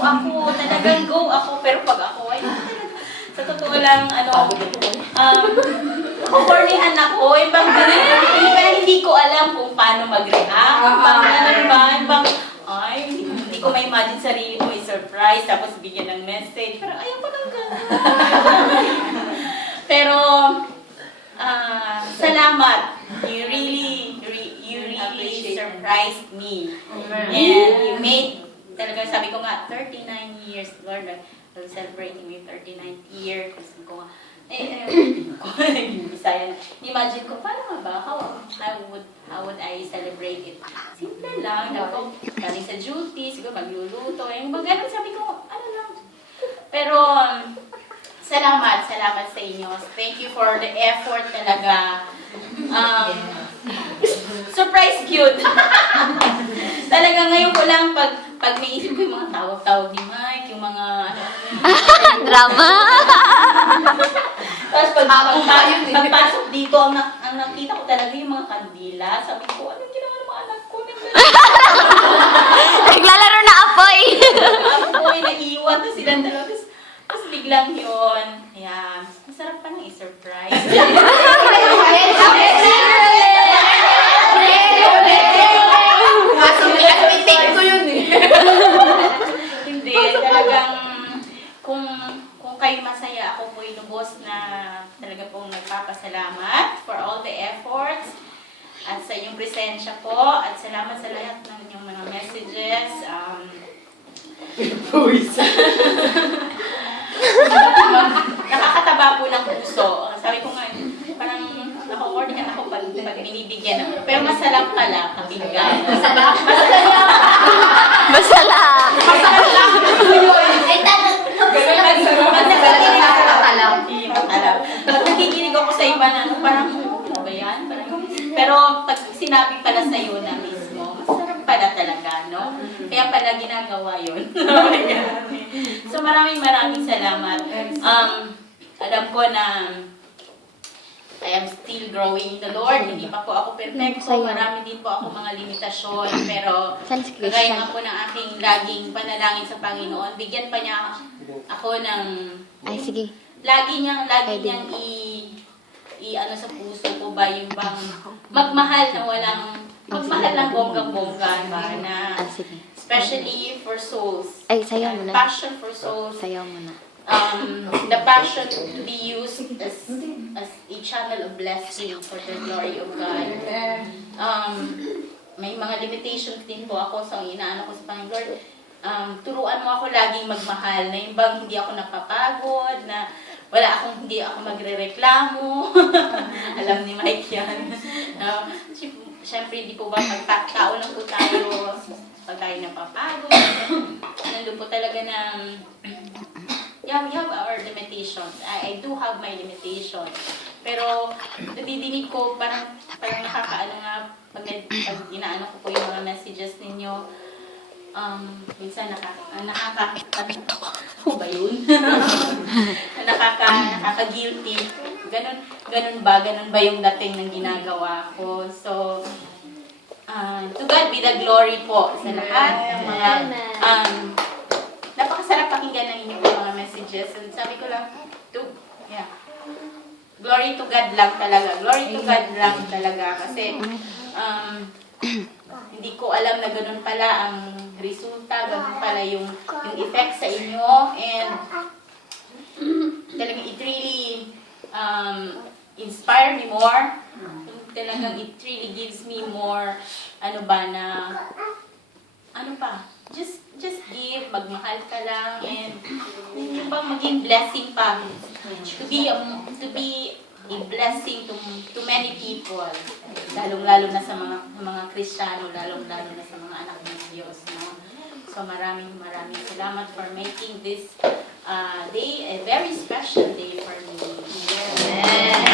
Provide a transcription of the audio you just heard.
talagang go ako, pero pag ako ay sa totoo lang, cornyhan ako, hindi ko alam kung paano mag-react, hindi ko ma-imagine sarili ko i-surprise, tapos bigyan ng message, parang ayaw ko lang gano'n. Pero, salamat. You really surprised me. And you made, talagang sabi ko nga, 39 years, Lord, I'm celebrating my 39th year. Kasi ko nga, Bisaya na. Imagine ko, paano nga ba? How would I celebrate it? Simple lang. Galing sa duty, siguro magluluto. Yung ganun, sabi ko, ano lang. Pero, salamat sa inyo. Thank you for the effort talaga. Surprise cute. Talaga ngayon ko lang pag naisip ko yung mga tawag-tawag ni Mike, yung mga drama. Tapos pagpasok dito, ang nakita ko talaga yung mga kandila. Sabi ko, anong ginawa ng mga anak ko? Naglalaro na apoy. Apoy, naiwan. Tapos silang dalawa. Tapos biglang yun. Ayan. Masarap pa nang i-surprise. Hindi, talagang kung kayo masaya, ako po inubos na talaga pong nagpapasalamat for all the efforts at sa inyong presensya po at salamat sa lahat ng inyong mga messages. Nakakataba po ng puso. Sabi ko nga, parang naka-order ako pag binibigyan ako. Pero masarap pala kabigay. Masarap. Masala. Pag nakikinig ako sa iba na parang, ano ba yan? Pero pag sinabi pala sa iyo na mismo, masarap pala talaga, no? Kaya pala ginagawa yun. So maraming salamat. Alam ko na I am still growing in the Lord. Hindi pa po ako perfecto. Marami din po ako mga limitasyon. Pero kagaya nga po ng aking laging panalangin sa Panginoon, bigyan pa niya ako ng... Ay, sige. Lagi niyang ano sa puso ko ba yung bang magmahal na magmahal ng bonggang-bongga na especially for souls. Ay, sayaw mo na. Passion for souls. Sayaw mo na. The passion to be used as a channel of blessing for the glory of God. May mga limitations din po ako sa inaano ko sa Panginoon. Lord, turuan mo ako laging magmahal na yung bang hindi ako napapagod, na hindi ako magrereklamo. Alam ni Mike yan. Siyempre, di po ba magtao lang po tayo pag tayo napapagod. Nandun po talaga ng we have our limitations. I do have my limitations. Pero, nadidinig ko, parang nakakaano nga, pag inaano ko po yung mga messages ninyo, minsan ano ba yun? Nakaka-guilty. Ganun ba yung dating ng ginagawa ko? So, to God be the glory po sa lahat ng mga, napakasarap pakinggan ng inyong mga messages. And sabi ko lang, glory to God lang talaga. Glory to God lang talaga. Kasi, hindi ko alam na ganun pala ang resulta, ganun pala yung effect sa inyo. And, talagang it really inspire me more. Talagang it really gives me more, just give, magmahal ka lang, and yung bang maging blessing pa. To be a blessing to many people. Lalong-lalo na sa mga Kristiyano, lalong-lalo na sa mga anak ng Diyos. No? So maraming salamat for making this day a very special day for me. Amen.